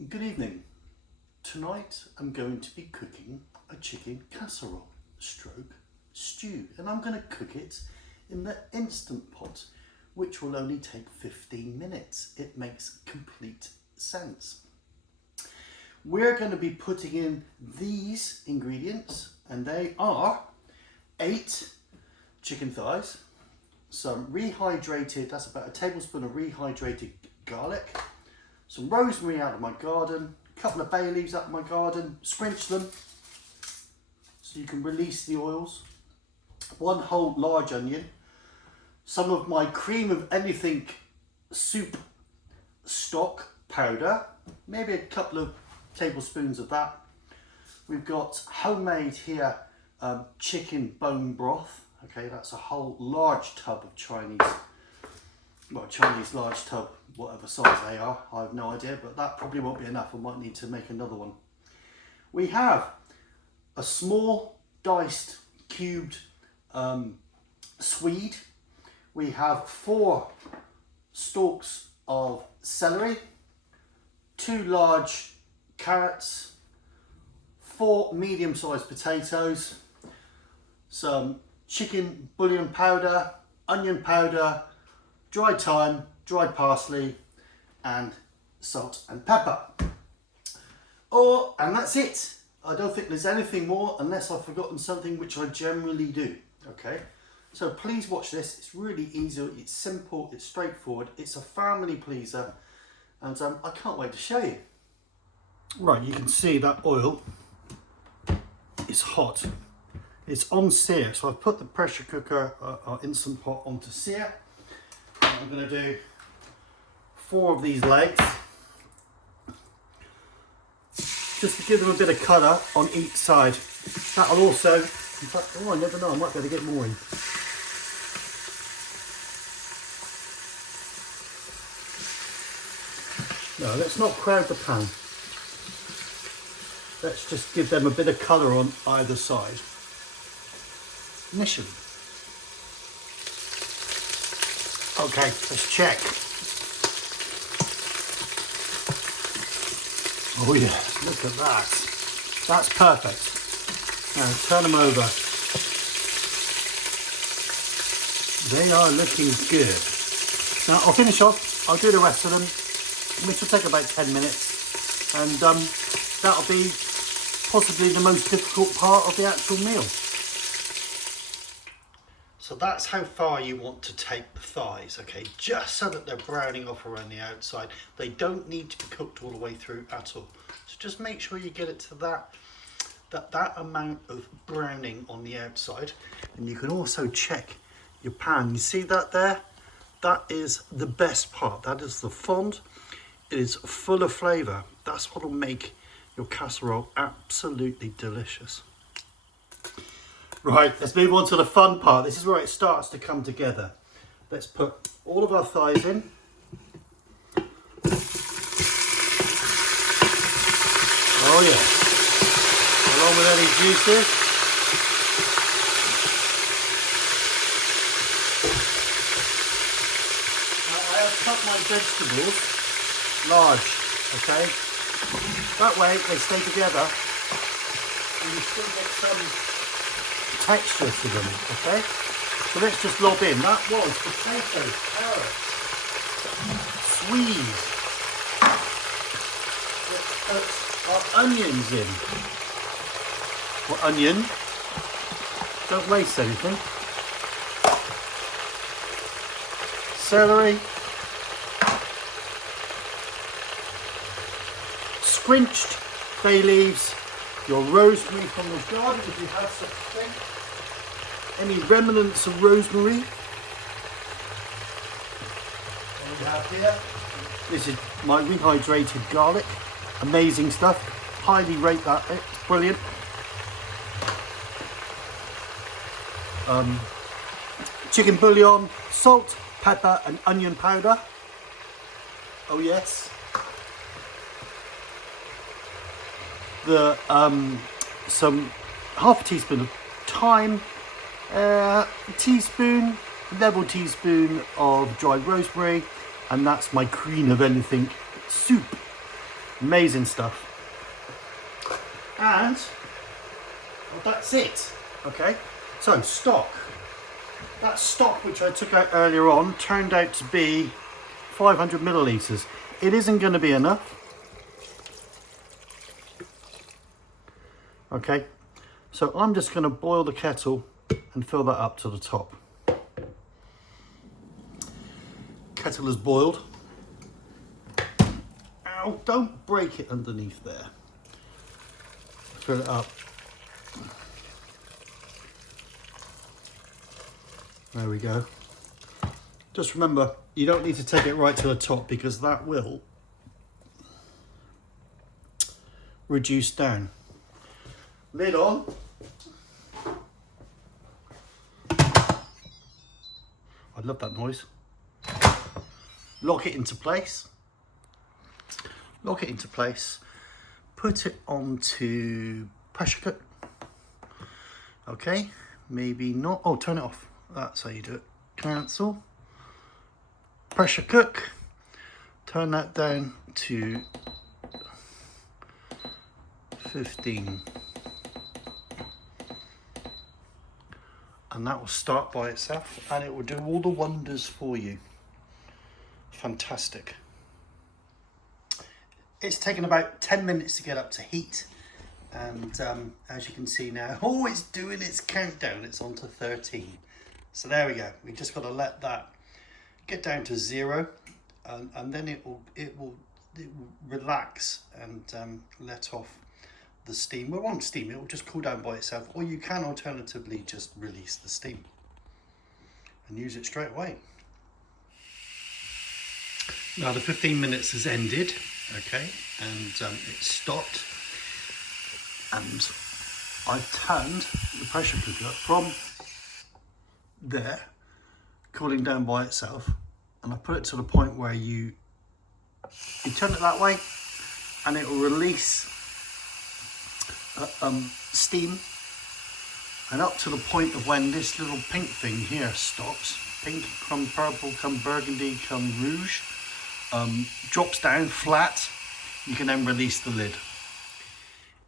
Good evening. Tonight I'm going to be cooking a chicken casserole stroke stew, and I'm going to cook it in the Instant Pot, which will only take 15 minutes. It makes complete sense. We're going to be putting in these ingredients, and they are 8 chicken thighs, some rehydrated, that's about a tablespoon of rehydrated garlic, some rosemary out of my garden, a couple of bay leaves out of my garden, scrunch them so you can release the oils, 1 whole large onion, some of my cream of anything soup stock powder, maybe a couple of tablespoons of that. We've got homemade here chicken bone broth. Okay, that's a whole large tub of Chinese large tub, whatever size they are, I have no idea, but that probably won't be enough. I might need to make another one. We have a small diced cubed swede. We have 4 stalks of celery, 2 large carrots, 4 medium-sized potatoes, some chicken bouillon powder, onion powder, dried thyme, dried parsley, and salt and pepper. And that's it. I don't think there's anything more unless I've forgotten something, which I generally do. Okay, so please watch this. It's really easy, it's simple, it's straightforward, it's a family pleaser, and I can't wait to show you. Right, you can see that oil is hot. It's on sear, so I've put the pressure cooker or Instant Pot onto sear. I'm going to do 4 of these legs, just to give them a bit of colour on each side. That'll also, in fact, I never know, I might be able to get more in. No, let's not crowd the pan. Let's just give them a bit of colour on either side initially. Okay, let's check. Oh yeah, look at that. That's perfect. Now turn them over. They are looking good. Now I'll finish off, I'll do the rest of them, which will take about 10 minutes. And that'll be possibly the most difficult part of the actual meal. So that's how far you want to take the thighs, okay? Just so that they're browning off around the outside. They don't need to be cooked all the way through at all. So just make sure you get it to that amount of browning on the outside. And you can also check your pan. You see that there? That is the best part. That is the fond. It is full of flavour. That's what will make your casserole absolutely delicious. Right, let's move on to the fun part. This is where it starts to come together. Let's put all of our thighs in. Oh yeah, along with any juices. Now, I have cut my vegetables large, okay? That way they stay together and you still get some texture to them, okay? So let's just lob in. That was potatoes, carrots, swede. Let's put our onions in. Or onion. Don't waste anything. Celery. Squinched bay leaves. Your rosemary from the garden, if you have such a thing. Any remnants of rosemary. What we have here. This is my rehydrated garlic. Amazing stuff. Highly rate that. It's brilliant. Chicken bouillon, salt, pepper, and onion powder. Oh yes. Some half a teaspoon of thyme, a level teaspoon of dried rosemary, and that's my cream of anything soup. Amazing stuff. And well, that's it. Okay, so stock. That stock which I took out earlier on turned out to be 500 millilitres. It isn't going to be enough. Okay, so I'm just going to boil the kettle and fill that up to the top. Kettle is boiled. Ow, don't break it underneath there. Fill it up. There we go. Just remember, you don't need to take it right to the top because that will reduce down. Lid on. I love that noise. Lock it into place. Lock it into place. Put it onto pressure cook. Okay, maybe not. Oh, turn it off. That's how you do it. Cancel. Pressure cook. Turn that down to 15. And that will start by itself and it will do all the wonders for you. Fantastic. It's taken about 10 minutes to get up to heat. And as you can see now, oh, it's doing its countdown. It's on to 13. So there we go. We just got to let that get down to 0, and then it will relax and let off the steam. Well, it won't steam. It will just cool down by itself. Or you can alternatively just release the steam and use it straight away. Now the 15 minutes has ended. Okay, and it stopped. And I've turned the pressure cooker from there, cooling down by itself, and I put it to the point where you turn it that way and it will release steam, and up to the point of when this little pink thing here stops, pink come purple, come burgundy, come rouge, drops down flat, you can then release the lid.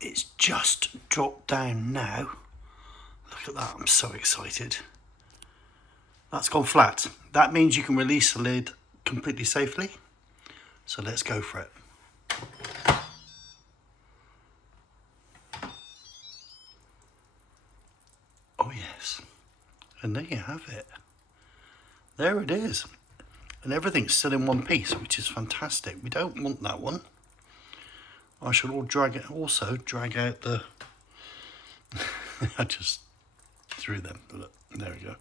It's just dropped down now. Look at that, I'm so excited. That's gone flat. That means you can release the lid completely safely. So let's go for it. Oh yes, and there you have it. There it is. And everything's still in one piece, which is fantastic. We don't want that one. I should also drag out the, I just threw them, look, there we go.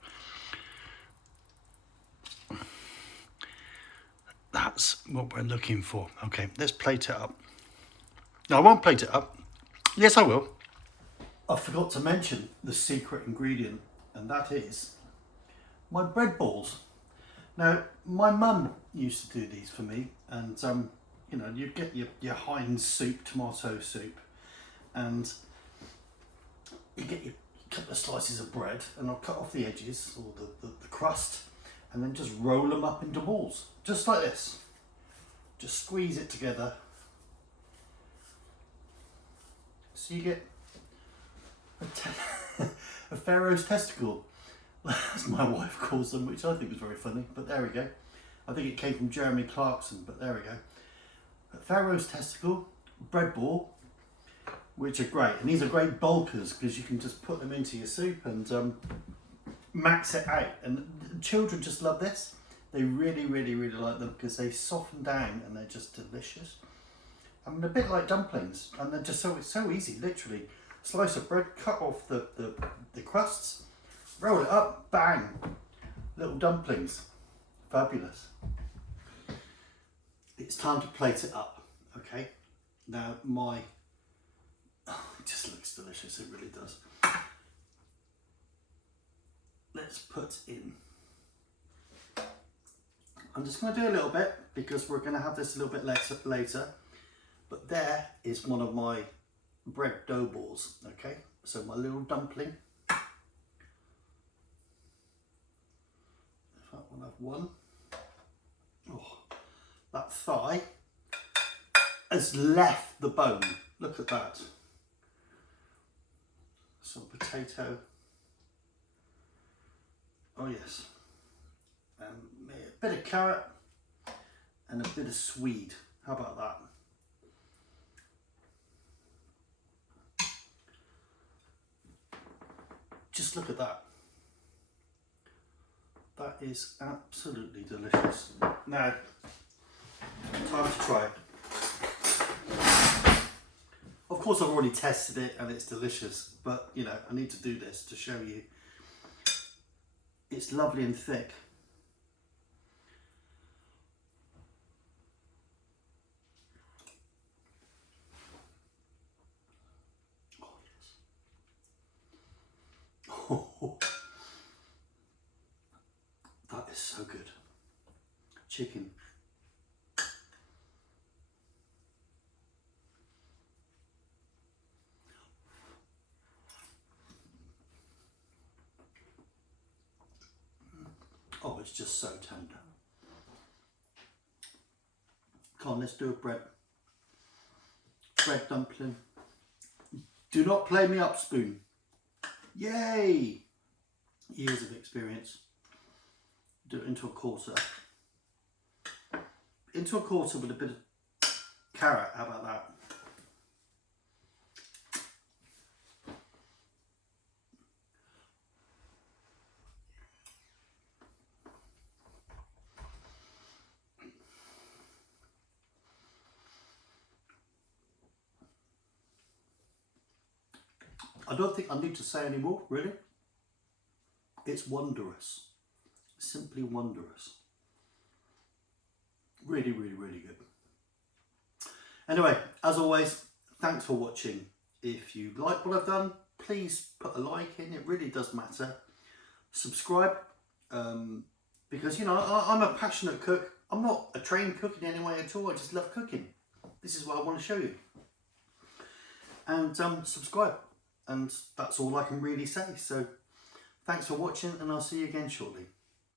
That's what we're looking for. Okay, let's plate it up. No, I won't plate it up. Yes, I will. I forgot to mention the secret ingredient, and that is my bread balls. Now, my mum used to do these for me, and you know, you get your Heinz soup, tomato soup, and you get your couple of slices of bread, and I'll cut off the edges or the crust, and then just roll them up into balls, just like this. Just squeeze it together. So you get a Pharaoh's testicle, as my wife calls them, which I think is very funny, but there we go. I think it came from Jeremy Clarkson, but there we go. A Pharaoh's testicle, bread ball, which are great, and these are great bulkers because you can just put them into your soup and max it out, and children just love this. They really like them because they soften down and they're just delicious. I mean, a bit like dumplings, and they're just it's so easy. Literally, slice of bread, cut off the crusts, roll it up, bang, little dumplings, fabulous. It's time to plate it up. Okay, now it just looks delicious. It really does. Let's put in. I'm just going to do a little bit because we're going to have this a little bit later. But there is one of my bread dough balls. Okay, so my little dumpling. In fact, we'll have one. Oh, that thigh. has left the bone. Look at that. Some potato. Oh yes. A bit of carrot and a bit of swede. How about that? Just look at that. That is absolutely delicious. Now, time to try it. Of course I've already tested it and it's delicious, but you know, I need to do this to show you. It's lovely and thick. Oh yes. Oh, that is so good. Chicken. Oh, it's just so tender. Come on, let's do a bread dumpling. Do not play me up, spoon. Yay! Years of experience. Do it into a quarter. Into a quarter with a bit of carrot, how about that? I don't think I need to say any more, really. It's wondrous. Simply wondrous. Really, really, really good. Anyway, as always, thanks for watching. If you like what I've done, please put a like in. It really does matter. Subscribe, because, you know, I'm a passionate cook. I'm not a trained cook in any way at all. I just love cooking. This is what I want to show you. And subscribe. And that's all I can really say. So thanks for watching, and I'll see you again shortly.